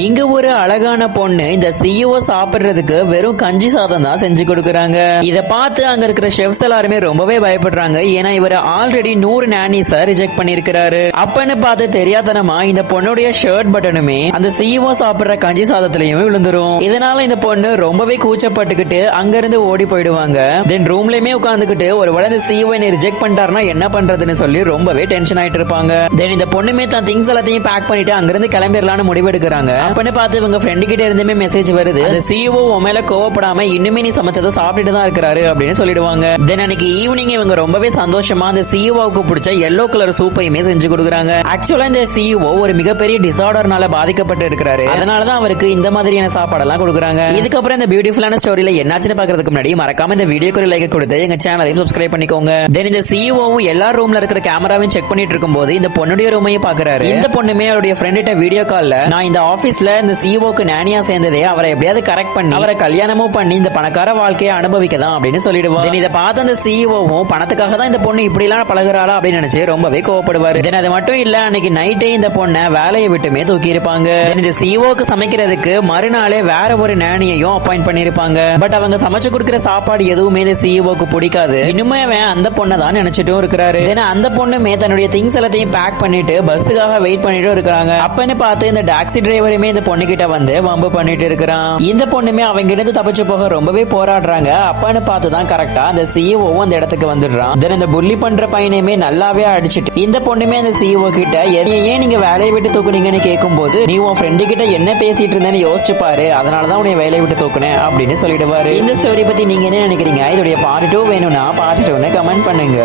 இங்க ஒரு அழகான பொண்ணு இந்த சிஇஓ சாப்பிடுறதுக்கு வெறும் கஞ்சி சாதம் தான் செஞ்சு கொடுக்கறாங்க. இத பார்த்து அங்க இருக்கிற ஷெஃப்ஸ் எல்லாருமே ரொம்பவே பயப்படுறாங்க. ஏன்னா இவர் ஆல்ரெடி 100 நானிஸ ரிஜெக்ட் பண்ணிருக்காரு. அப்பன்னு பார்த்து தெரியாதனமா இந்த பொண்ணுடைய ஷர்ட் பட்டனுமே அந்த சிஇஓ சாப்பிடுற கஞ்சி சாதத்திலயுமே விழுந்துரும். இதனால இந்த பொண்ணு ரொம்பவே கூச்சப்பட்டுக்கிட்டு அங்க இருந்து ஓடி போயிடுவாங்க. தென் ரூம்லயுமே உட்காந்துக்கிட்டு ஒருவேளை இந்த சிஇஓ ரிஜெக்ட் பண்ணிட்டாருன்னா என்ன பண்றதுன்னு சொல்லி ரொம்பவே டென்ஷன் ஆயிட்டு இருப்பாங்க. தென் இந்த பொண்ணுமே தான் திங்ஸ் எல்லாத்தையும் பேக் பண்ணிட்டு அங்கிருந்து கிளம்பிடலாம்னு முடிவெடுக்கிறாங்க. அப்பன்னு பார்த்து இவங்க ஃப்ரெண்டு கிட்ட இருந்துமே மெசேஜ் வருது, அந்த சிஇஓ உன் மேல கோவப்படாம இன்னுமே நீ சமைச்சதை சாப்பிட்டு தான் இருக்கிறாரு அப்படின்னு சொல்லிடுவாங்க. தென் அன்னைக்கு ஈவினிங் இவங்க ரொம்பவே சந்தோஷமா அந்த சிஇஓவுக்கு பிடிச்ச எல்லோ கலர் சூப்பையுமே செஞ்சு கொடுக்குறாங்க. ஆக்சுவலா இந்த சிஇஓ ஒரு மிகப்பெரிய டிசார்டர்னால பாதிக்கப்பட்டு இருக்கிறாரு. அதனாலதான் அவருக்கு இந்த மாதிரியான சாப்பாடெல்லாம் கொடுக்குறாங்க. இதுக்கப்புறம் இந்த பியூட்டிஃபுல்லான ஸ்டோரியில என்னாச்சுன்னு பாக்குறதுக்கு முன்னாடி மறக்காம இந்த வீடியோக்கு லைக் கொடுத்து எங்க சேனலையும் சப்ஸ்கிரைப் பண்ணிக்கோங்க. தென் இந்த சிஇஓவும் எல்லா ரூம்ல இருக்கிற கேமராவையும் செக் பண்ணிட்டு இருக்கும்போது இந்த பொண்ணுடைய ரூமையும் பாக்குறாரு. இந்த பொண்ணுமே அவருடைய ஃப்ரெண்ட வீடியோ கால்ல நான் இந்த ஆபீஸ்ல இந்த சிஇஓக்கு நானியா சேர்ந்ததே அவரை எப்படியாவது கரெக்ட் பண்ணி அவரை கல்யாணமும் பண்ணி இந்த பணக்கார வாழ்க்கையை அனுபவிக்கலாம் அப்படின்னு சொல்லிடுவாங்க. இதை பார்த்து அந்த சிஇஓவும் பணத்துக்காக தான் இந்த பொண்ணு இப்படி எல்லாம் பழகுறாளா அப்படின்னு நினைச்சு ரொம்பவே கோவப்படுவாரு. அது மட்டும் இல்ல அன்னைக்கு நைட்டே இந்த பொண்ணை வேலையை விட்டுமே தூக்கி இருப்பாங்க. இந்த சிஇஓக்கு சமைக்கிறதுக்கு மறுநாளே வேற ஒரு நானியையும் அப்பாயிண்ட் பண்ணிருப்பாங்க. பட் அவங்க சமைச்சு கொடுக்கிற சாப்பாடு எதுவுமே இந்த சிஇஓக்கு பிடிக்காது. இன்னுமே அவன் அந்த பொண்ணை தான் நினைச்சிட்டும் இருக்கிறாரு. அந்த பொண்ணுமே தன்னுடைய திங்ஸ் எல்லாத்தையும் பேக் பண்ணிட்டு பஸ்ஸுக்காக வெயிட் பண்ணிட்டு இருக்காங்க. அப்பன்னு பார்த்து இந்த டாக்ஸி டிரைவருமே இந்த பொண்ணு கிட்ட வந்து வம்பு பண்ணிட்டு இருக்கிறான். இந்த பொண்ணுமே அவங்க இருந்து தப்பிச்சு போக ரொம்பவே போராடுறாங்க. அப்பன்னு பார்த்துதான் கரெக்டா அந்த சிஇஓவும் அந்த இடத்துக்கு வந்துடுறான். தென் இந்த புள்ளி பண்ற பையனையுமே நல்லாவே அடிச்சிட்டு இந்த பொண்ணுமே அந்த சிஇஓ கிட்ட ஏன் நீங்க வேலையை விட்டு தூக்குனீங்கன்னு கேட்கும் போது நீ உன் ஃப்ரெண்டு கிட்ட என்ன பேசிட்டு இருந்தேன்னு யோசிச்சு பாரு, அதனாலதான் உன்னை வேலையை விட்டு தூக்குனேன் அப்படின்னு சொல்லிடுவாரு. இந்த ஸ்டோரி பத்தி நீங்க என்ன நினைக்கிறீங்க? இதோடைய பார்ட் 2 வேணும்னா பார்ட் 2 கமெண்ட் பண்ணுங்க.